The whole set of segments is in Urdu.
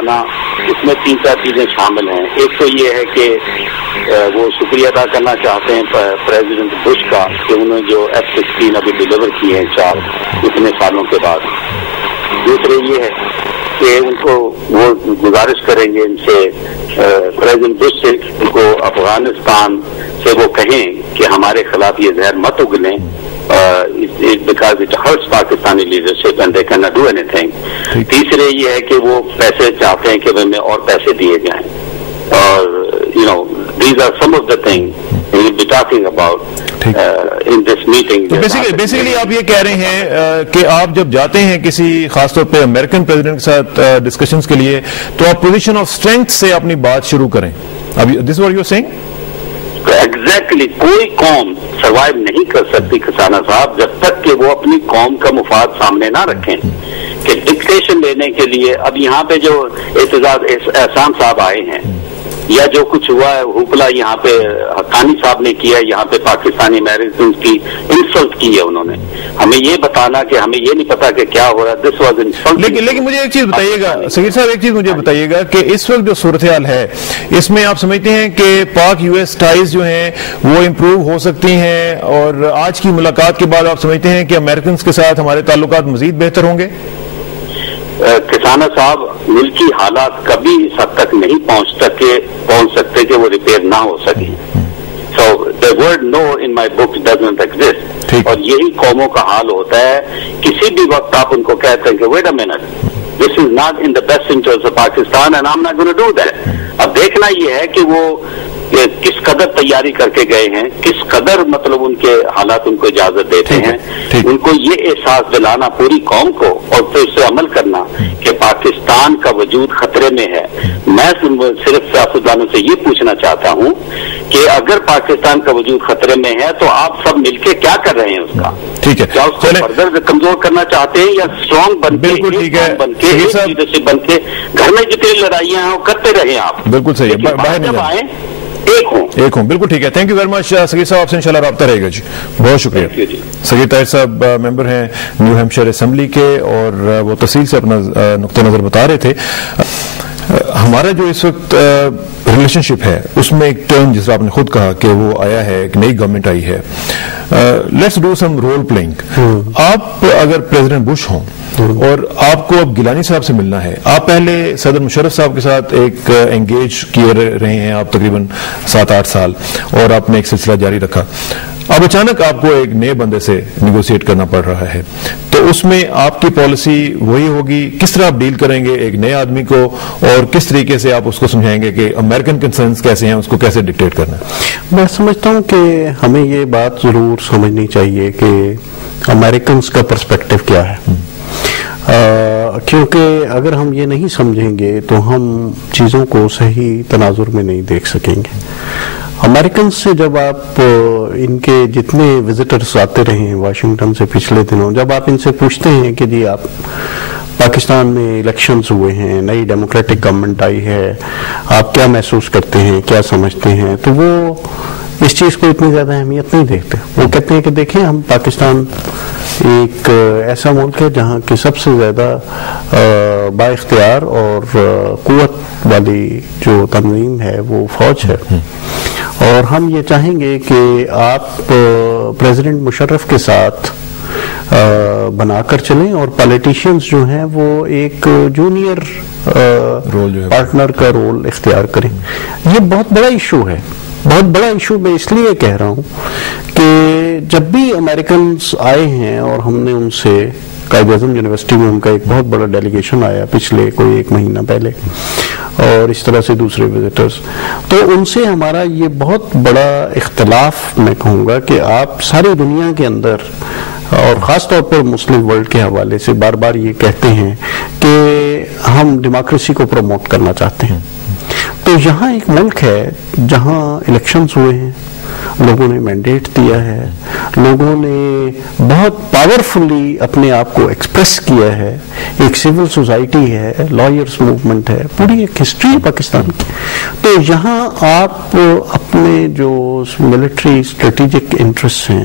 اس میں 3-4 چیزیں شامل ہیں. ایک تو یہ ہے کہ وہ شکریہ ادا کرنا چاہتے ہیں پریزیڈنٹ بش کا کہ انہوں نے جو F-16 ابھی ڈیلیور کیے ہیں 4 اتنے سالوں کے بعد. دوسرے یہ ہے کہ ان کو وہ گزارش کریں گے ان سے پریزیڈنٹ بش سے ان کو افغانستان سے وہ کہیں کہ ہمارے خلاف یہ زہر مت اگلیں because it hurts Pakistani leadership and they cannot do anything. تیسرے یہ ہے کہ وہ پیسے چاہتے ہیں کہ ہمیں اور پیسے دیے جائیں اور these are some of the things we'll be talking about in this meeting. Basically آپ یہ کہہ رہے ہیں کہ آپ جب جاتے ہیں کسی خاص طور پہ امریکن پریزیڈنٹ کے ساتھ ڈسکشنز کے لیے تو آپ پوزیشن آف اسٹرینتھ سے اپنی بات شروع کریں. اب this what you are seeing. Exactly کوئی قوم سروائیو نہیں کر سکتی کسانہ صاحب جب تک کہ وہ اپنی قوم کا مفاد سامنے نہ رکھیں. کہ ڈکٹیشن لینے کے لیے اب یہاں پہ جو اعتزاز احسان صاحب آئے ہیں یا جو کچھ ہوا ہے حوپلا یہاں پہ حقانی صاحب نے کیا یہاں پہ پاکستانی امریکنز کی انسلٹ کی ہے انہوں نے. ہمیں یہ بتانا کہ ہمیں یہ نہیں پتا کہ کیا ہو رہا. This was insult. لیکن مجھے ایک چیز بتائیے گا سگیر صاحب, ایک چیز مجھے بتائیے گا کہ اس وقت جو صورتحال ہے اس میں آپ سمجھتے ہیں کہ پاک یو ایس ٹائز جو ہیں وہ امپروو ہو سکتی ہیں اور آج کی ملاقات کے بعد آپ سمجھتے ہیں کہ امریکنز کے ساتھ ہمارے تعلقات مزید بہتر ہوں گے؟ کسانہ صاحب ملکی حالات کبھی اس حد تک نہیں پہنچ سکتے کہ وہ ریپیئر نہ ہو سکے. So the word no in my book doesn't exist. اور یہی قوموں کا حال ہوتا ہے. کسی بھی وقت آپ ان کو کہتے ہیں کہ wait a minute, this is not in the best interest of Pakistan and I'm not going to do that. اب دیکھنا یہ ہے کہ وہ کس قدر تیاری کر کے گئے ہیں, کس قدر مطلب ان کے حالات ان کو اجازت دیتے ہیں. ان کو یہ احساس دلانا پوری قوم کو اور پھر اس سے عمل کرنا کہ پاکستان کا وجود خطرے میں ہے. میں صرف سیاستدانوں سے یہ پوچھنا چاہتا ہوں کہ اگر پاکستان کا وجود خطرے میں ہے تو آپ سب مل کے کیا کر رہے ہیں اس کا؟ ٹھیک ہے, کیا اس کو فردر کمزور کرنا چاہتے ہیں یا اسٹرانگ بن کے لیڈرشپ بن کے گھر میں جتنی لڑائیاں ہیں وہ کرتے رہے آپ؟ بالکل صحیح ہے, باہر نہیں آئیں ایک ہوں. بالکل ٹھیک ہے. تھینک یو ویری مچ سگیر صاحب, آپ سے انشاءاللہ رابطہ رہے گا جی. بہت شکریہ. سگیر طاہر صاحب ممبر ہیں نیو ہیمپشائر اسمبلی کے اور وہ تفصیل سے اپنا نقطہ نظر بتا رہے تھے. ہمارا جو اس وقت ریلیشن شپ ہے اس میں ایک ٹرن جس طرح آپ نے خود کہا کہ وہ آیا ہے, ایک نئی گورنمنٹ آئی ہے. Let's do some role playing. آپ اگر پریزیڈنٹ بش ہوں اور آپ کو اب گیلانی صاحب سے ملنا ہے, آپ پہلے صدر مشرف صاحب کے ساتھ ایک انگیج کیے رہے ہیں آپ تقریباً 7-8 سال اور آپ نے ایک سلسلہ جاری رکھا. اب اچانک آپ کو ایک نئے بندے سے نیگوشیٹ کرنا پڑ رہا ہے تو اس میں آپ کی پالیسی وہی ہوگی, کس طرح آپ ڈیل کریں گے ایک نئے آدمی کو اور کس طریقے سے آپ اس کو سمجھائیں گے کہ امریکن کنسرنز کیسے ہیں, اس کو کیسے ڈکٹیٹ کرنا ہے؟ میں سمجھتا ہوں کہ ہمیں یہ بات ضرور سمجھنی چاہیے کہ امریکنز کا پرسپیکٹو کیا ہے, کیونکہ اگر ہم یہ نہیں سمجھیں گے تو ہم چیزوں کو صحیح تناظر میں نہیں دیکھ سکیں گے. امریکنز سے جب آپ ان کے جتنے وزٹرز آتے رہے ہیں واشنگٹن سے پچھلے دنوں, جب آپ ان سے پوچھتے ہیں کہ جی آپ پاکستان میں الیکشنز ہوئے ہیں, نئی ڈیموکریٹک گورنمنٹ آئی ہے, آپ کیا محسوس کرتے ہیں, کیا سمجھتے ہیں, تو وہ اس چیز کو اتنی زیادہ اہمیت نہیں دیکھتے. وہ کہتے ہیں کہ دیکھیں ہم پاکستان ایک ایسا ملک ہے جہاں کی سب سے زیادہ با اختیار اور قوت والی جو تنظیم ہے وہ فوج ہے, اور ہم یہ چاہیں گے کہ آپ پریزیڈنٹ مشرف کے ساتھ بنا کر چلیں اور پالیٹیشینز جو ہیں وہ ایک جونیئر پارٹنر کا رول اختیار کریں. یہ بہت بڑا ایشو ہے, بہت بڑا ایشو. میں اس لیے کہہ رہا ہوں کہ جب بھی امریکنز آئے ہیں اور ہم نے ان سے قائد اعظم یونیورسٹی میں ان کا ایک بہت بڑا ڈیلیگیشن آیا پچھلے کوئی 1 مہینہ پہلے, اور اس طرح سے دوسرے وزٹرز, تو ان سے ہمارا یہ بہت بڑا اختلاف میں کہوں گا کہ آپ ساری دنیا کے اندر اور خاص طور پر مسلم ورلڈ کے حوالے سے بار بار یہ کہتے ہیں کہ ہم ڈیموکریسی کو پروموٹ کرنا چاہتے ہیں. تو یہاں ایک ملک ہے جہاں الیکشنز ہوئے ہیں, لوگوں نے مینڈیٹ دیا ہے, لوگوں نے بہت پاورفلی اپنے آپ کو ایکسپریس کیا ہے, ایک سول سوسائٹی ہے, لائرز موومنٹ ہے, پوری ایک ہسٹری ہے پاکستان کی. تو یہاں آپ اپنے جو ملٹری اسٹریٹجک انٹرسٹ ہیں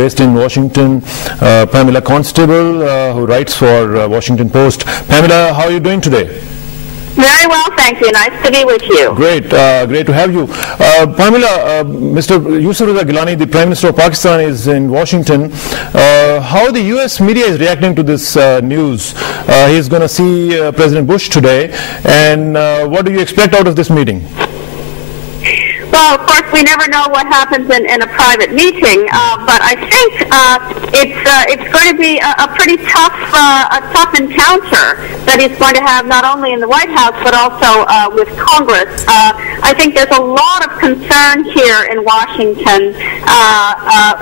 based in Washington, Pamela Constable, who writes for Washington Post. Pamela, how are you doing today? Very well, thank you. Nice to be with you. Great, great to have you. Pamela, Mr. Yusuf Raza Gilani, the Prime Minister of Pakistan, is in Washington. How the U.S. media is reacting to this news? He's going to see President Bush today, and what do you expect out of this meeting? Well, of course, we never know what happens in a private meeting, but I think it's going to be a pretty tough encounter that he's going to have not only in the White House but also with Congress. I think there's a lot of concern here in Washington,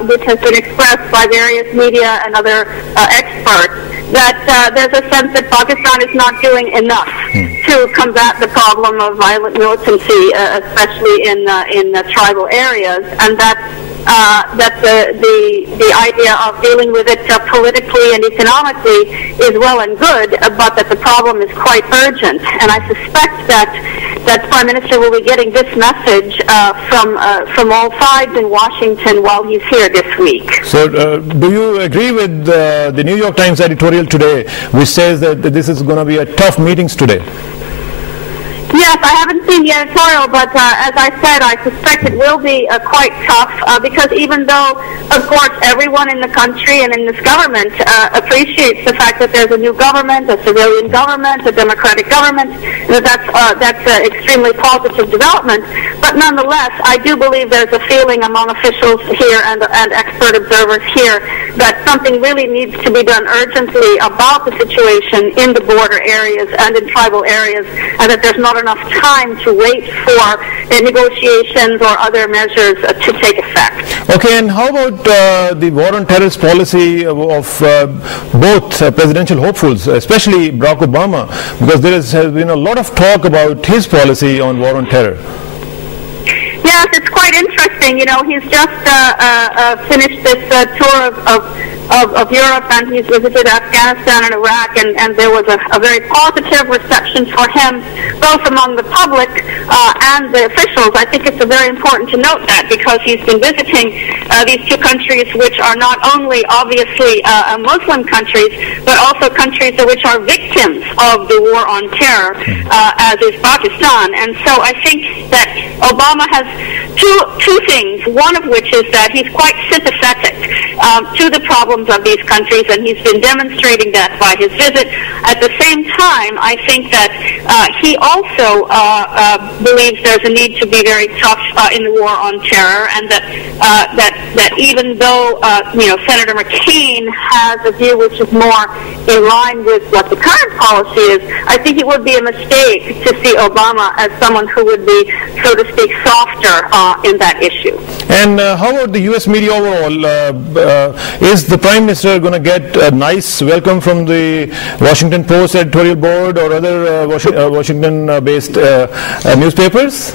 which has been expressed by various media and other experts, that there's a sense that Pakistan is not doing enough to combat the problem of violent militancy, especially in tribal areas, and that the idea of dealing with it politically and economically is well and good, but that the problem is quite urgent. And I suspect that Prime Minister will be getting this message from all sides in Washington while he's here this week. So, do you agree with the New York Times editorial today, which says that this is going to be a tough meetings today? Yes, I haven't seen the editorial, but as I said, I suspect it will be quite tough because even though, of course, everyone in the country and in this government appreciates the fact that there's a new government, a civilian government, a democratic government, that's an extremely positive development. But nonetheless, I do believe there's a feeling among officials here and expert observers here that something really needs to be done urgently about the situation in the border areas and in tribal areas, and that there's not enough time to wait for negotiations or other measures to take effect. Okay, and how about the war on terrorist policy of both presidential hopefuls, especially Barack Obama, because there has been a lot of talk about his policy on war on terror? Yes, it's quite interesting. You know, he's just finished this tour of Europe, and he's visited Afghanistan and Iraq, and there was a very positive reception for him, both among the public and the officials. I think it's very important to note that, because he's been visiting these two countries, which are not only obviously Muslim countries, but also countries which are victims of the war on terror, as is Pakistan. And so I think that Obama has two things, one of which is that he's quite sympathetic to the problems of these countries, and he's been demonstrating that by his visit. At the same time, I think that he also believes there's a need to be very tough in the war on terror, and that even though Senator McCain has a view which is more in line with what the current policy is, I think it would be a mistake to see Obama as someone who would be, so to speak, softer in that issue. And how about the U.S. media overall? Is the Prime Minister going to get a nice welcome from the Washington Post editorial board or other Washington-based newspapers?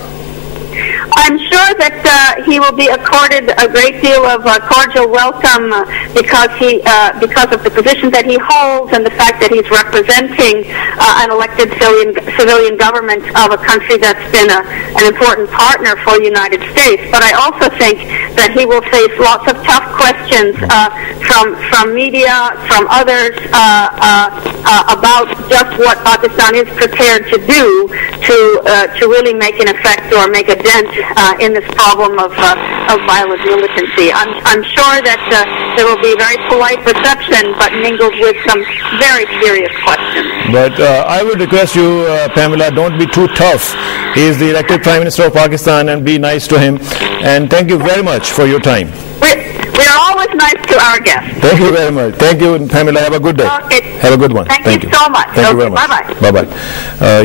I'm sure that he will be accorded a great deal of cordial welcome because of the position that he holds and the fact that he's representing an elected civilian government of a country that's been an important partner for the United States. But I also think that he will face lots of tough questions from media, from others about just what Pakistan is prepared to do to really make an effect or make a dent in this problem of violent militancy. I'm sure that there will be very polite reception, but mingled with some very serious questions. But I would request you, Pamela, don't be too tough. He is the elected Prime Minister of Pakistan, and be nice to him. And thank you very much for your time. We are always nice to our guests. Thank you very much. Thank you, Pamela. Have a good day. Okay. Have a good one. Thank you so much. Thank you very much. Bye-bye. Bye-bye.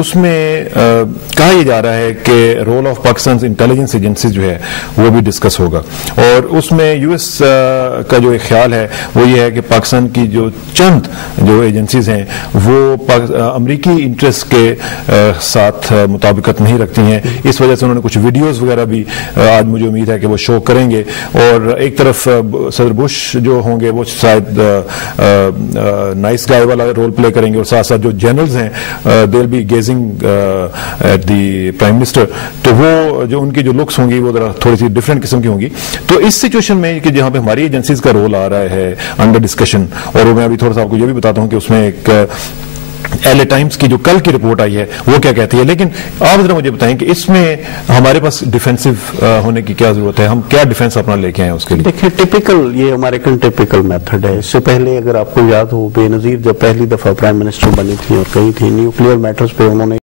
اس میں کہا یہ جا رہا ہے کہ role of Pakistan intelligence agencies جو ہے وہ بھی ڈسکس ہوگا، اور اس میں یو ایس کا جو ایک خیال ہے وہ یہ ہے کہ پاکستان کی جو چند جو ایجنسیز ہیں وہ امریکی انٹرسٹ کے ساتھ مطابقت نہیں رکھتی ہیں، اس وجہ سے انہوں نے کچھ ویڈیوز وغیرہ بھی آج مجھے امید ہے کہ وہ شو کریں گے، اور ایک طرف صدر بش جو ہوں گے وہ شاید نائس گائے والا رول پلے کریں گے، اور ساتھ ساتھ جو جنرلز ہیں they will be gazing at the prime minister, تو وہ جو ان کی جو لکس ہوں گی وہ ذرا تھوڑی سی ڈفرینٹ قسم کی ہوں گی۔ تو اس سچویشن میں کہ جہاں پہ ہماری ایجنسیز کا رول آ رہا ہے انڈر ڈسکشن، اور میں ابھی تھوڑا سا آپ کو یہ بھی بتاتا ہوں کہ اس میں ایک ایل اے ٹائمز کی جو کل کی رپورٹ آئی ہے وہ کیا کہتی ہے، لیکن آپ ذرا مجھے بتائیں کہ اس میں ہمارے پاس ڈیفینسو ہونے کی کیا ضرورت ہے، ہم کیا ڈیفینس اپنا لے کے آئے اس کے لیے؟ دیکھیں ٹپیکل یہ امریکن ٹپیکل میتھڈ ہے۔ اس سے پہلے اگر آپ کو یاد ہو بے نظیر جب پہلی دفعہ پرائم منسٹر بنی تھی اور کہیں تھی نیوکلیئر میٹرز پہ انہوں نے